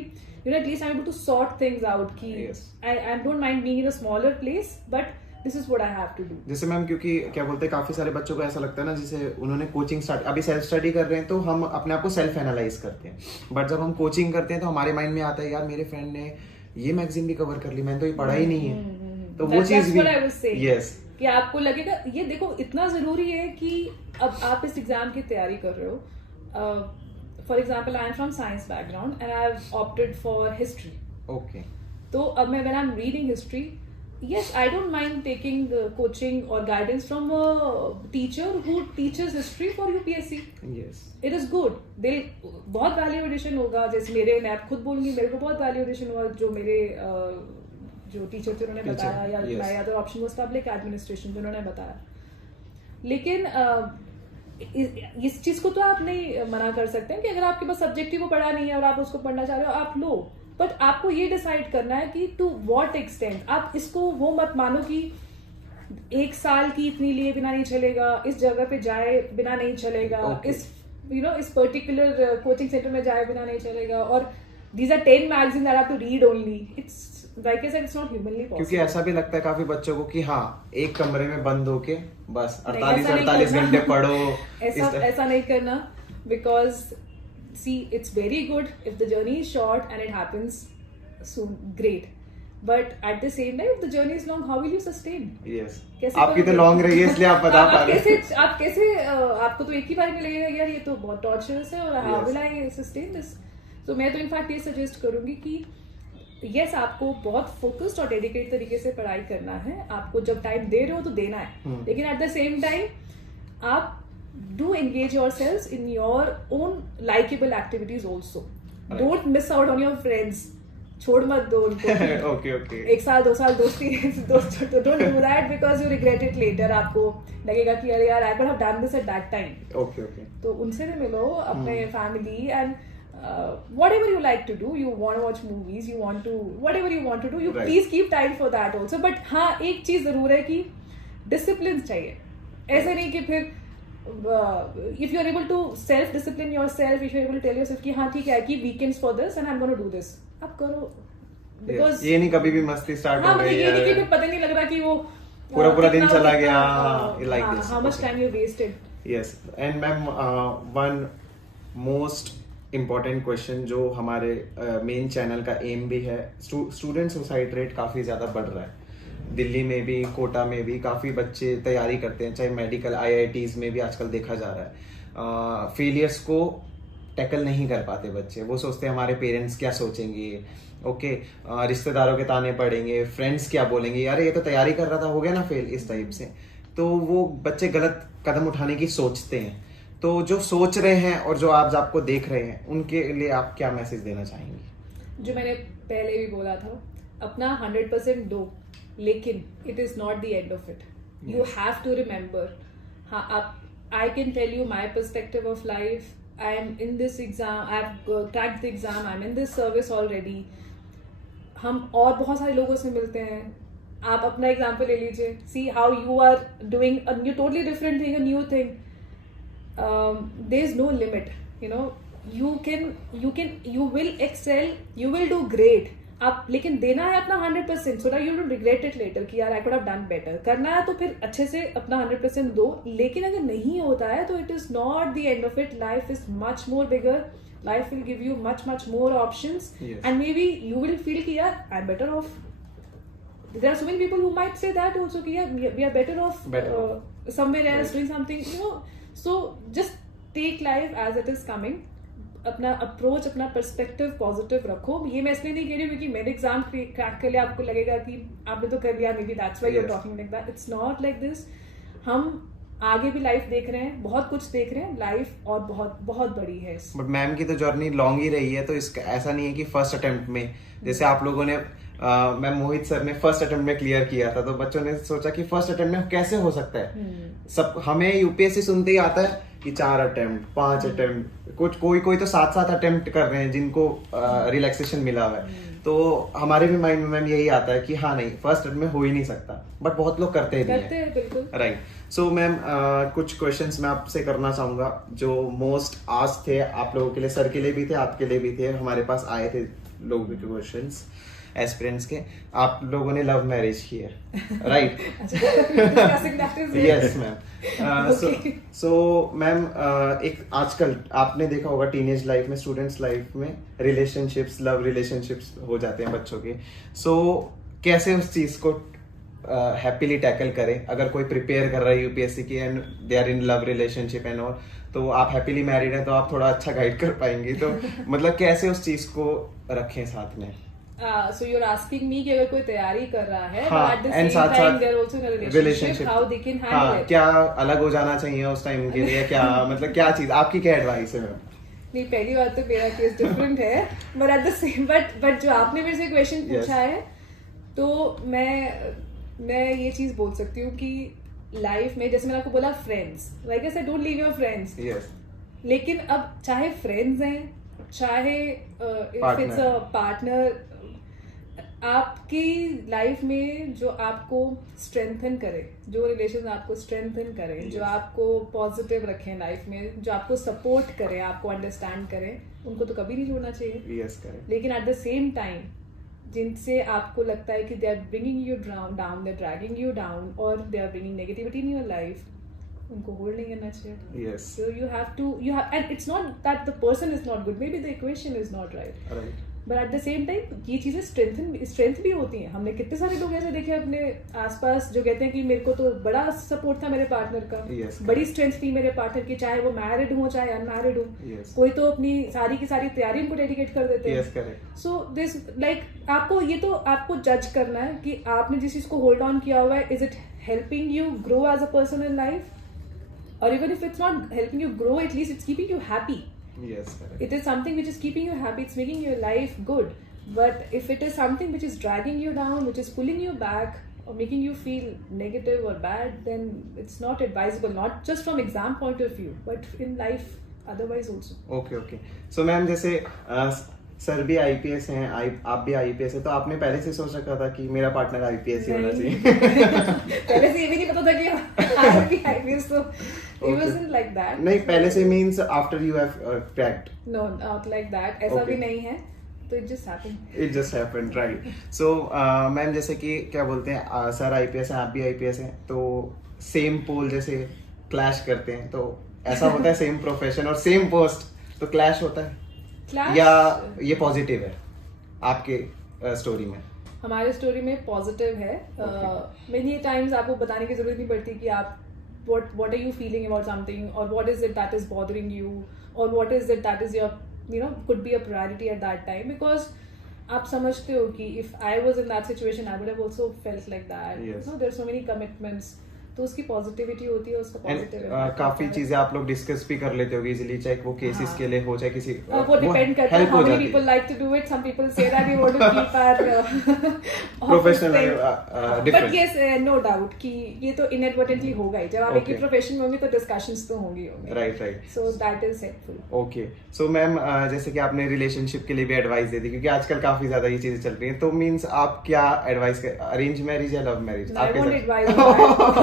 at least I'm able to sort things out. कि Yes. I don't mind being in a smaller place, but this is what I have to do. जैसे ma'am, क्योंकि क्या बोलते हैं काफी सारे बच्चों को ऐसा लगता है ना, जैसे उन्होंने कोचिंग स्टार्ट, अभी सेल्फ स्टडी कर रहे हैं तो हम अपने आप को सेल्फ एनालाइज करते हैं. बट जब हम कोचिंग करते हैं तो हमारे माइंड में आता है यार मेरे फ्रेंड ने ये मैगजीन भी कवर कर ली, मैंने तो ये पढ़ा ही नहीं है. तो वो चीज भी यस कि आपको लगेगा ये देखो इतना जरूरी है कि अब आप इस एग्जाम की तैयारी कर रहे हो. For example I am from science background and I have opted for history. Okay. तो अब मैं when I am reading history, yes, I don't mind taking coaching or guidance from a teacher who teaches history for UPSC. Yes. It is good. बहुत value addition होगा. जैसे मेरे, मैं खुद बोलूंगी, मेरे को बहुत value addition हुआ जो मेरे जो टीचर थे उन्होंने बताया, या my other option was public administration जो उन्होंने बताया. लेकिन इस चीज को तो आप नहीं मना कर सकते हैं कि अगर आपके पास सब्जेक्ट ही वो पढ़ा नहीं है और आप उसको पढ़ना चाह रहे हो, आप लो. बट आपको ये डिसाइड करना है कि टू व्हाट एक्सटेंट. आप इसको वो मत मानो कि 1 साल की इतनी लिए बिना नहीं चलेगा, इस जगह पे जाए बिना नहीं चलेगा, Okay. इस पर्टिकुलर कोचिंग सेंटर में जाए बिना नहीं चलेगा, और these are 10 magazines that I have to read only. It's like I said, it's not humanly possible. क्योंकि ऐसा भी लगता है काफी बच्चों को कि हाँ एक कमरे में बंद होके बस 48 घंटे पढ़ो. ऐसा नहीं करना, because see, it's very good if the journey is short and it happens soon, great. But at the same time the journey is long, how will you sustain? Yes, कैसे आपकी तो करोगे? लॉन्ग रही है इसलिए आप बता पा रहे हैं। आप कैसे आपको तो एक ही बार में लगेगा यार ये तो बहुत टॉर्चरस है, और how will I sustain this? तो मैं तो इनफैक्ट ये सजेस्ट करूंगी कि यस, आपको बहुत फोकस्ड और डेडिकेट तरीके से पढ़ाई करना है, आपको जब टाइम दे रहे हो तो देना है, लेकिन एट द सेम टाइम आप do engage yourselves in your own likeable activities also. Don't miss out on your friends, छोड़ मत दो उनको। ओके ओके, 1 साल 2 साल दोस्ती दोस्त, don't do that because you regret it later. आपको लगेगा कि अरे यार I could have done this at that time. Okay okay, तो उनसे भी मिलो, अपने family, and whatever you like to do, you want to watch movies, you want to whatever you want to do, you Right. please keep time for that also. But हाँ, एक चीज जरूर है कि डिसिप्लिन चाहिए। ऐसे नहीं कि फिर if you're able to self discipline yourself, if you're able to tell yourself कि हाँ ठीक है, I keep weekends for this and I'm going to do this, आप करो। Yes. ये नहीं कभी भी मस्ती स्टार्ट हाँ, हो मतलब गई ये नहीं कि है, फिर पता नहीं लग रहा कि वो पूरा दिन कितना- चला गया, कितना, like this. how much Okay. time you wasted. Yes. And ma'am, one most important question जो हमारे मेन चैनल का एम भी है, स्टूडेंट सुसाइड रेट काफ़ी ज़्यादा बढ़ रहा है। दिल्ली में भी, कोटा में भी काफ़ी बच्चे तैयारी करते हैं, चाहे मेडिकल IITs में भी आजकल देखा जा रहा है। फेलियर्स को टैकल नहीं कर पाते बच्चे, वो सोचते हैं हमारे पेरेंट्स क्या सोचेंगे, ओके, रिश्तेदारों के ताने पड़ेंगे, फ्रेंड्स क्या बोलेंगे, यार ये तो तैयारी कर रहा था, हो गया ना फेल, इस टाइप से। तो वो बच्चे गलत कदम उठाने की सोचते हैं। तो जो सोच रहे हैं और जो आप आपको देख रहे हैं, उनके लिए आप क्या मैसेज देना चाहेंगे? जो मैंने पहले भी बोला था, अपना 100% दो, लेकिन it is not the end of it. You have to remember, हाँ, आप I can tell you my perspective of life, I am in this exam, I have cracked the exam, I am in this service already. हम और बहुत सारे लोगों से मिलते हैं, आप अपना एग्जाम्पल ले लीजिए, see how you are doing a new totally different thing, a new thing. there is no limit, you know, you will excel, you will do great. आप लेकिन देना है अपना 100%, so that you don't regret it later कि यार I could have done better। करना है तो फिर अच्छे से अपना 100% दो, लेकिन अगर नहीं होता है तो it is not the end of it. Life is much more bigger, life will give you much more options. Yes. And maybe you will feel कि यार I'm better off. There are so many people who might say that also कि यार we are better off somewhere else, doing something, you know. So just take life as it is coming. अपना approach, अपना perspective positive रखो। ये मैं इसलिए नहीं कह रही हूँ क्योंकि मेरे एग्जाम क्रैक कर लिया आपको लगेगा कि आपने तो कर लिया, maybe that's why you are talking like that. It's not like this. हम आगे भी लाइफ देख रहे हैं, बहुत कुछ देख रहे हैं, लाइफ और बहुत बड़ी है। बट मैम की तो जर्नी लॉन्ग ही रही है, तो इसका ऐसा नहीं है कि फर्स्ट अटेम्प्ट में, जैसे आप लोगों ने मैम मोहित सर ने फर्स्ट अटेम्प्ट में क्लियर किया था, तो बच्चों ने सोचा कि फर्स्ट अटेम्प्ट में कैसे हो सकता है। सब हमें यूपीएससी सुनते ही आता है कि 4 अटेम्प्ट 5 अटेम्प्ट, कोई तो 7 अटेम्प्ट कर रहे हैं जिनको रिलैक्सेशन मिला हुआ है। तो हमारे भी माइंड में मैम यही आता है कि हाँ नहीं, फर्स्ट अटेम्प्ट में हो ही नहीं सकता, बट बहुत लोग करते भी हैं। बिल्कुल राइट। सो मैम, कुछ क्वेश्चंस मैं आपसे करना चाहूंगा जो मोस्ट आज थे आप लोगों के लिए, सर के लिए भी थे, आपके लिए भी थे, हमारे पास आए थे लोगों के क्वेश्चंस एस्पिरेंट्स के। आप लोगों ने लव मैरिज की है, राइट? Yes ma'am. सो मैम, एक आजकल आपने देखा होगा टीनेज लाइफ में, स्टूडेंट्स लाइफ में रिलेशनशिप्स, लव रिलेशनशिप्स हो जाते हैं बच्चों के। सो कैसे उस चीज को हैप्पीली टैकल करें? अगर कोई प्रिपेयर कर रहा है यूपीएससी की and they are in love relationship and all, तो आप हैप्पीली मैरिड हैं तो आप थोड़ा अच्छा गाइड कर पाएंगे, तो मतलब कैसे उस चीज को रखें साथ में? So you're asking me कि अगर कोई तैयारी कर रहा है, हाँ, but at the and same साथ time they're also in a relationship, how they can handle हाँ, it? क्या अलग हो जाना चाहिए उस टाइम के लिए, क्या मतलब क्या चीज, आपकी क्या एडवाइस है मैम? नहीं, पहली बात तो मेरा केस डिफरेंट है, but at the same but जो आपने मेरे से क्वेश्चन पूछा है, तो मैं ये चीज बोल सकती हूँ कि लाइफ में, जैसे मैंने आपको बोला, friends, like I said, don't leave your friends. लेकिन अब चाहे फ्रेंड्स हैं, चाहे इफ इट्स अ पार्टनर, आपकी लाइफ में जो आपको स्ट्रेंथन करे, जो रिलेशन आपको स्ट्रेंथन करें, जो आपको पॉजिटिव रखें लाइफ में, जो आपको सपोर्ट करें, आपको अंडरस्टैंड करें, उनको तो कभी नहीं छोड़ना चाहिए। लेकिन एट द सेम टाइम जिनसे आपको लगता है कि they are bringing you down, they are dragging you down, और they are bringing negativity in your life, उनको होल्ड नहीं करना चाहिए। So you have, and it's not that the person is not good, maybe the equation is not right. But at the same time ये चीजें strength भी होती हैं। हमने कितने सारे लोग ऐसे देखे अपने आसपास जो कहते हैं कि मेरे को तो बड़ा सपोर्ट था मेरे पार्टनर का, Yes, बड़ी स्ट्रेंथ थी मेरे पार्टनर की, चाहे वो मैरिड हो चाहे अनमैरिड हो। Yes. कोई तो अपनी सारी की सारी तैयारी उनको डेडिकेट कर देते हैं। Yes, correct. So this like आपको जज करना है कि आपने जिस चीज को होल्ड ऑन किया हुआ है, is it helping you grow as a person in life, और even if it's not helping you grow, at least it's keeping you happy. Yes, correct. It is something which is keeping you happy, it's making your life good. But if it is something which is dragging you down, which is pulling you back or making you feel negative or bad, then it's not advisable, not just from exam point of view, but in life otherwise also. Okay. So ma'am जैसे sir भी IPS हैं, आप भी IPS है, तो आपने पहले से सोच रखा था कि मेरा पार्टनर आईपीएस ही होना चाहिए? पहले से ये भी नहीं पता था कि I will be IPS, so it wasn't like that. नहीं, पहले से means after you have cracked? No, not like that. ऐसा Okay. भी नहीं है, तो it just happened. It just happened, right. So ma'am जैसे कि क्या बोलते हैं, सर आईपीएस हैं, आप भी आईपीएस हैं, तो सेम पोल जैसे क्लैश करते हैं, तो ऐसा होता है सेम प्रोफेशन और सेम पोस्ट तो क्लैश होता है Clash, या ये पॉजिटिव है आपके स्टोरी में? हमारे स्टोरी में पॉजिटिव है. मेनी टाइम्स आपको बताने की जरूरत नहीं पड़ती कि आप what are you feeling about something, or what is it that is bothering you, or what is it that is your could be a priority at that time, because आप समझते हो कि if I was in that situation I would have also felt like that. Yes. There are so many commitments, तो उसकी positivity होती है, उसका positive काफी चीजें आप लोग डिस्कस भी कर लेते हो इजीली, चाहे वो केसेस के लिए हो चाहे किसी वो डिपेंड करता है how many people like to do it. Some people say that we want to keep our professional but different. yes, no doubt कि ये तो inadvertently होगा ही. जब आप एक ही Okay. प्रोफेशन में होंगे तो डिस्कशंस तो होंगे. Right. So that is helpful. Okay. So ma'am जैसे कि आपने रिलेशनशिप के लिए भी एडवाइस दे दी, क्योंकि आजकल काफी ज्यादा ये चीजें चल रही हैं, तो मींस आप क्या एडवाइस कर, अरेंज मैरिज या love marriage? I won't advise on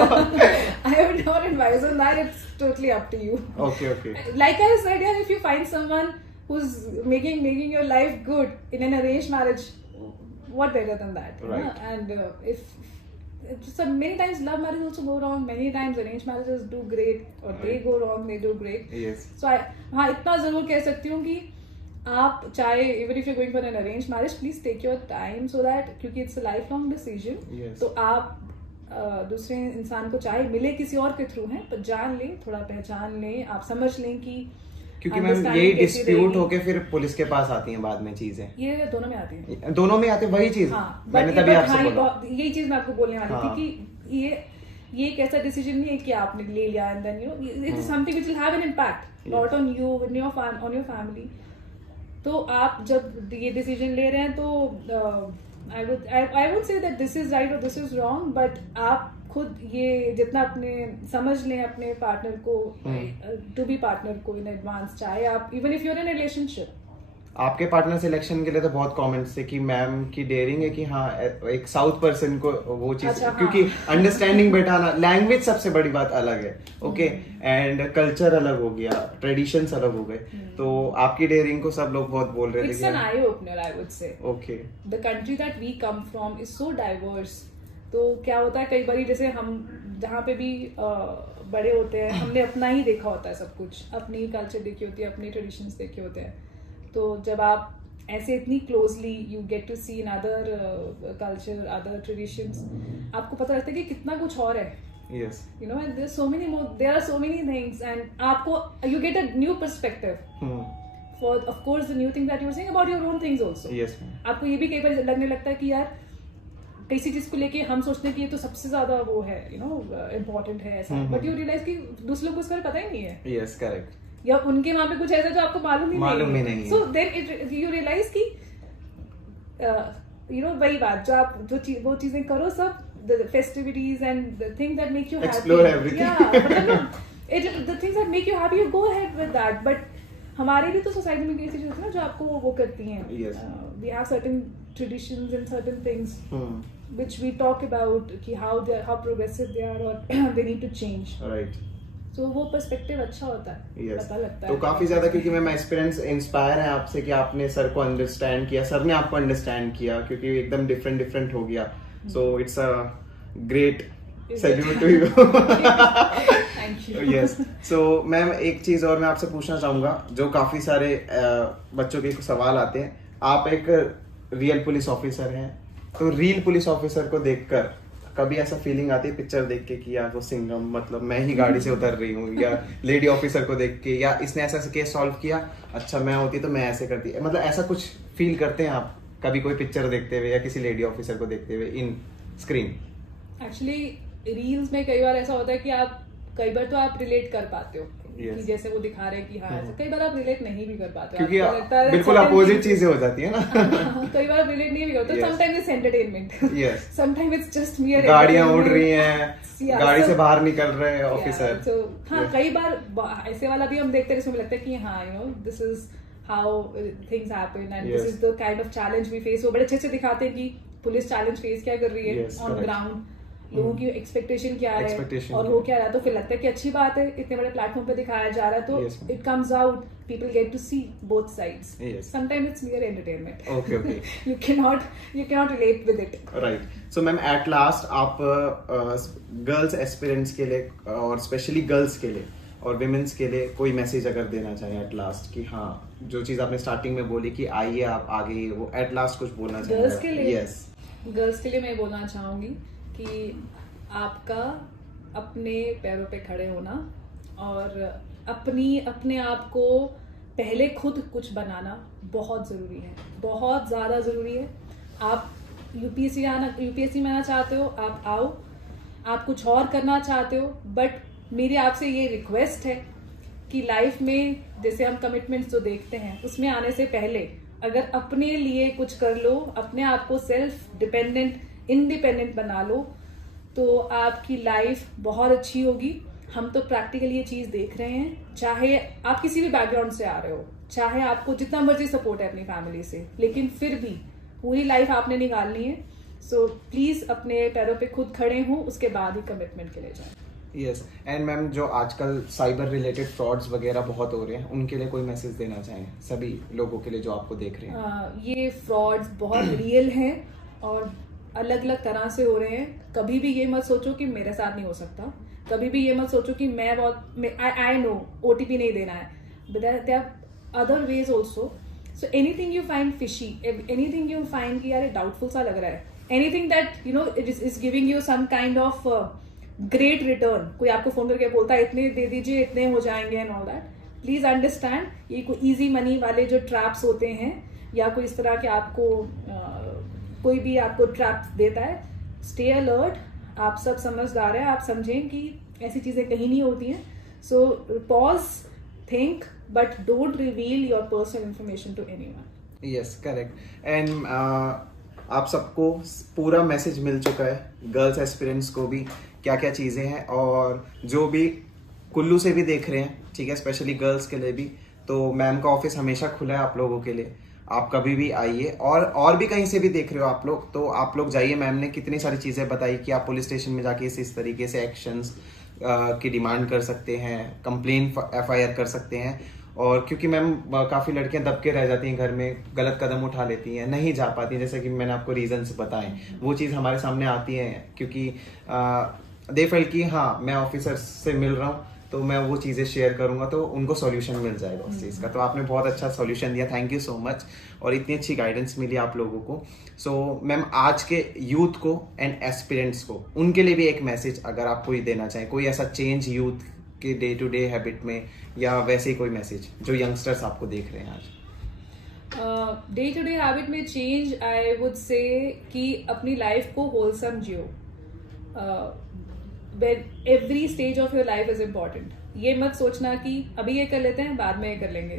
that. I would not advise on that. It's totally up to you. Okay. Like I said, yeah, if you find someone who's making your life good in an arranged marriage, what better than that? you know? Right. And if so many times love marriages also go wrong. Many times arranged marriages do great, or they Right. go wrong, they do great. Yes. So हाँ इतना जरूर कह सकती हूँ कि आप चाहे even if you're going for an arranged marriage, please take your time so that, क्योंकि it's a lifelong decision. Yes. तो आप दूसरे इंसान को चाहे मिले किसी और के थ्रू हैं, पर जान लें, थोड़ा पहचान लें, आप समझ लें कि क्योंकि मैम understanding यही कैसी डिस्प्यूट रहेगी. होके फिर पुलिस के पास आती हैं बाद में चीजें. ये दोनों में आती है. दोनों में आते वही चीज. हाँ, मैंने but तभी हाँ, आपसे बोला. यही चीज मैं आपको बोलने वाली हाँ. थी कि ये एक ऐसा डिसीजन नहीं है कि आपने ले लिया and then it is something which will have an impact not on you on your family. तो आप जब ये डिसीजन ले रहे हैं तो I would say that this is right और दिस इज रॉन्ग, बट आप खुद ये जितना अपने समझ लें अपने पार्टनर को, टू बी पार्टनर को इन एडवांस, चाहे आप even if you are in relationship. आपके पार्टनर सिलेक्शन के लिए तो बहुत कमेंट्स थे कि मैम की डेयरिंग है कि हाँ एक साउथ पर्सन को वो चीज. अच्छा, क्योंकि अंडरस्टैंडिंग बैठाना, लैंग्वेज सबसे बड़ी बात अलग है. ओके. एंड कल्चर अलग हो गया, ट्रेडिशंस अलग हो गए, तो आपकी डेयरिंग को सब लोग बहुत बोल रहे थे. It's an eye opener, I would say. Okay. The country that we come from is so diverse. तो क्या होता है कई बार, जैसे हम जहाँ पे भी बड़े होते हैं, हमने अपना ही देखा होता है सब कुछ, अपनी कल्चर देखी होती है, अपनी ट्रेडिशंस देखे होते हैं. तो जब आप ऐसे इतनी closely you get to see in other culture, other traditions, आपको पता लगता है कि कितना कुछ और है. Yes. You know, and there are so many things, and आपको you get a new perspective for, of course, the new thing that you're saying about your own things also. Yes. आपको ये भी कई बार लगने लगता है कि यार किसी चीज को लेके हम सोचते हैं कि ये तो सबसे ज्यादा वो है, इम्पोर्टेंट है ऐसा, बट यू रियलाइज कि दूसरे लोगों को इसका पता ही नहीं है. Yes, correct. या उनके वहां पे कुछ ऐसा जो आपको मालूम ही नहीं है. है. सो देन यू रियलाइज कि वही बात जो वो चीजें करो, सब the festivities and the things that make you Explore happy. everything. Yeah, the things that make you happy, you go ahead with that. But हमारे भी तो सोसाइटी में ऐसी चीजें होती है ना जो आपको वो करती हैं. Yes. We have certain traditions and certain things which we talk about कि how progressive they are or they need to change. Right. So वो पर्सपेक्टिव अच्छा होता है. Yes. पता लगता है. तो काफी ज्यादा, क्योंकि मैं एस्पिरेंट्स इंस्पायर है आपसे कि आपने सर को अंडरस्टैंड किया, सर ने आपको अंडरस्टैंड किया, क्योंकि एकदम डिफरेंट हो गया. So it's a great salute to you. Thank you. Yes. So ma'am एक चीज और मैं आपसे पूछना चाहूंगा, जो काफी सारे बच्चों के सवाल आते हैं, आप एक रियल पुलिस ऑफिसर हैं, तो रियल पुलिस ऑफिसर को देखकर कभी ऐसा फीलिंग आती है पिक्चर देख के कि यार वो सिंघम, मतलब मैं ही गाड़ी से उतर रही हूँ, या लेडी ऑफिसर को देख के, या इसने ऐसा केस सॉल्व किया, अच्छा मैं होती तो मैं ऐसे करती, मतलब ऐसा कुछ फील करते हैं आप कभी कोई पिक्चर देखते हुए या किसी लेडी ऑफिसर को देखते हुए इन स्क्रीन? एक्चुअली रील्स में कई बार ऐसा होता है कि आप कई बार तो आप रिलेट कर पाते हो Yes. कि जैसे वो दिखा रहे हैं कि हाँ ऐसे, कई बार आप रिलेट नहीं भी कर पाते हो, क्योंकि आपको लगता है बिल्कुल certain अपोजिट things- चीजें हो जाती है ना। कई बार रिलेट नहीं भी होता, Yes. Sometimes it's entertainment, Yes. Sometimes it's just मियर गाड़ियां उड़ रही हैं, Yeah, गाड़ी से so- बाहर निकल रहे हैं ऑफिसर। तो हाँ Yes. कई बार ऐसे वाला भी हम देखते हैं जिसमें लगता है कि हाँ you know this is how things happen and this Yes. Is the kind of challenge we face. वो बड़े अच्छे से दिखाते हैं कि पुलिस चैलेंज फेस क्या कर रही है Yes, ऑन correct. ग्राउंड, लोगों की एक्सपेक्टेशन क्या है Expectation और क्या हो है। क्या रहा है, तो फिर लगता है कि अच्छी बात है, इतने बड़े प्लेटफॉर्म पे दिखाया जा रहा है, तो Yes, ma'am. It comes out, people get to see both sides. Yes. Sometimes it's mere entertainment. Okay, okay. you cannot relate with it. Right, so ma'am at last आप गर्ल्स एस्पिरेंट्स के लिए और स्पेशली गर्ल्स के लिए और women's के लिए कोई मैसेज अगर देना चाहें एट लास्ट, कि हाँ जो चीज आपने स्टार्टिंग में बोली कि आइए आप आगे, वो एट लास्ट कुछ बोलना चाहिए गर्ल्स के लिए? यस। गर्ल्स के लिए मैं बोलना चाहूंगी कि आपका अपने पैरों पे खड़े होना और अपने आप को पहले खुद कुछ बनाना बहुत ज़रूरी है, बहुत ज़्यादा ज़रूरी है। आप यूपीएससी में आना चाहते हो, आप आओ, आप कुछ और करना चाहते हो, बट मेरी आपसे ये रिक्वेस्ट है कि लाइफ में जैसे हम कमिटमेंट्स जो देखते हैं उसमें आने से पहले अगर अपने लिए कुछ कर लो, अपने आप को सेल्फ डिपेंडेंट इंडिपेंडेंट बना लो, तो आपकी लाइफ बहुत अच्छी होगी। हम तो प्रैक्टिकली ये चीज देख रहे हैं, चाहे आप किसी भी बैकग्राउंड से आ रहे हो, चाहे आपको जितना मर्जी सपोर्ट है अपनी फैमिली से, लेकिन फिर भी पूरी लाइफ आपने निकालनी है। सो प्लीज अपने पैरों पे खुद खड़े हो, उसके बाद ही कमिटमेंट के लिए जाए। यस, एंड मैम जो आजकल साइबर रिलेटेड फ्रॉड्स वगैरह बहुत हो रहे हैं, उनके लिए कोई मैसेज देना चाहें सभी लोगों के लिए जो आपको देख रहे हैं? ये फ्रॉड्स बहुत रियल हैं और अलग अलग तरह से हो रहे हैं। कभी भी ये मत सोचो कि मेरे साथ नहीं हो सकता, कभी भी ये मत सोचो कि मैं बहुत आई नो ओटीपी नहीं देना है, but there are other ways also. So anything you find fishy, anything you find कि यार ये डाउटफुल सा लग रहा है, anything that you know it is giving you some kind of great return, कोई आपको फोन करके बोलता है इतने दे दीजिए, इतने हो जाएंगे and all that, please understand ये कोई इजी मनी वाले जो ट्रैप्स होते हैं या कोई इस तरह के आपको कोई भी आपको ट्रैप देता है, स्टे अलर्ट। आप सब समझदार हैं, आप समझें कि ऐसी चीजें कहीं नहीं होती हैं। So pause, think, but don't reveal your personal information to anyone. Yes, correct. And आप सबको पूरा मैसेज मिल चुका है, गर्ल्स एस्पिरेंट्स को भी क्या क्या चीजें हैं, और जो भी कुल्लू से भी देख रहे हैं, ठीक है, स्पेशली गर्ल्स के लिए भी, तो मैम का ऑफिस हमेशा खुला है आप लोगों के लिए, आप कभी भी आइए। और भी कहीं से भी देख रहे हो आप लोग, तो आप लोग जाइए। मैम ने कितनी सारी चीजें बताई कि आप पुलिस स्टेशन में जाके इस तरीके से एक्शंस की डिमांड कर सकते हैं, कंप्लेन FIR कर सकते हैं। और क्योंकि मैम काफ़ी लड़कियां दब के रह जाती हैं घर में, गलत कदम उठा लेती हैं, नहीं जा पाती हैं, जैसे कि मैंने आपको रीजंस बताए, वो चीज़ हमारे सामने आती है क्योंकि दे फेल कि हाँ मैं ऑफिसर से मिल रहा हूँ तो मैं वो चीज़ें शेयर करूंगा तो उनको सॉल्यूशन मिल जाएगा उस चीज़ का। तो आपने बहुत अच्छा सॉल्यूशन दिया, थैंक यू सो मच, और इतनी अच्छी गाइडेंस मिली आप लोगों को। सो मैम आज के यूथ को एंड एस्पिरेंट्स को, उनके लिए भी एक मैसेज अगर आप कोई देना चाहें, कोई ऐसा चेंज यूथ के डे टू डे हैबिट में, या वैसे ही कोई मैसेज जो यंगस्टर्स आपको देख रहे हैं आज? डे टू डे हैबिट में चेंज आई वुड से कि अपनी लाइफ को wholesome Jio. Every stage of your life is important. ये मत सोचना कि अभी ये कर लेते हैं बाद में ये कर लेंगे।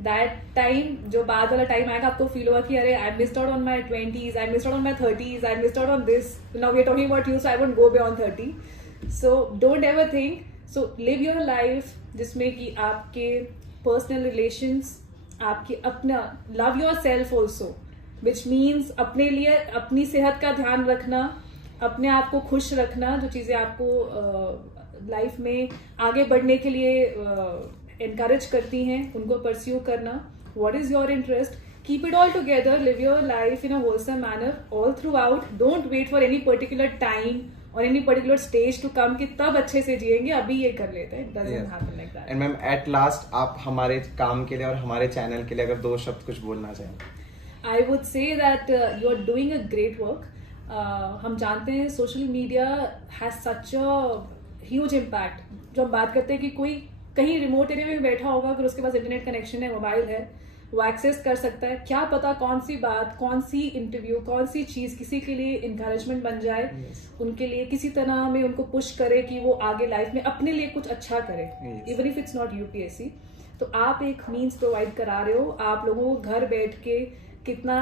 दैट टाइम, जो बाद वाला टाइम आएगा, आपको फील होगा कि अरे I missed out on my 20s, I missed out on my 30s, I missed out on this, now we are talking about you, so I won't go beyond 30। So don't ever think, so live your life जिसमें कि आपके personal relations, आपकी अपना love yourself also, which means अपने लिए अपनी सेहत का ध्यान रखना, अपने आप को खुश रखना, जो चीजें आपको लाइफ में आगे बढ़ने के लिए एनकरेज करती हैं उनको परस्यू करना। What is your interest, keep it all together, live your life in a wholesome manner all throughout. Don't wait for any particular time और any particular stage to come कि तब अच्छे से जिएंगे, अभी ये कर लेते हैं। It doesn't happen like that. And ma'am at last आप हमारे काम के लिए और हमारे चैनल के लिए अगर 2 शब्द कुछ बोलना चाहें? I would say that you are doing a great work. हम जानते हैं social media has such a huge impact. जो हम बात करते हैं कि कोई कहीं रिमोट एरिया में बैठा होगा, अगर उसके पास इंटरनेट कनेक्शन है, मोबाइल है, वो एक्सेस कर सकता है. क्या पता कौन सी बात, कौन सी इंटरव्यू, कौन सी चीज किसी के लिए इंकरेजमेंट बन जाए, उनके लिए किसी तरह में उनको पुश करे कि वो आगे लाइफ में अपने लिए कुछ अच्छा करे, even if it's not UPSC. तो आप एक मीन्स प्रोवाइड करा रहे हो. आप लोगों को घर बैठ के कितना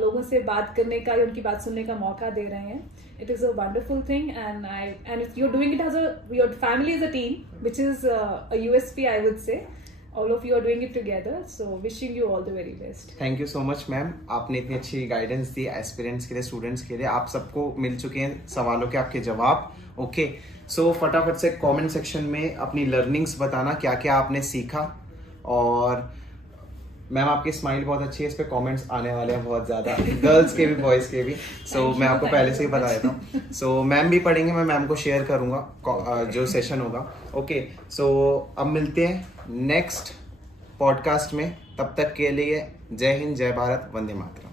लोगों से बात करने का या उनकी बात सुनने का मौका दे रहे हैं. It is a wonderful thing and you are doing it as a your family is a team which is a USP I would say. All of you are doing it together, so wishing you all the very best. Thank you so much ma'am, आपने इतनी अच्छी guidance दी aspirants के लिए, students के लिए. आप सबको मिल चुके हैं सवालों के आपके जवाब. ओके, सो फटाफट से कमेंट सेक्शन में अपनी लर्निंग्स बताना, क्या क्या आपने सीखा. और मैम आपकी स्माइल बहुत अच्छी है, इस पे कमेंट्स आने वाले हैं बहुत ज्यादा, गर्ल्स के भी बॉयज के भी. सो मैं आपको पहले से ही बता देता हूँ. सो मैम भी पढ़ेंगे, मैं मैम को शेयर करूंगा जो सेशन होगा. ओके, सो अब मिलते हैं नेक्स्ट पॉडकास्ट में. तब तक के लिए जय हिंद, जय भारत, वंदे मातरम.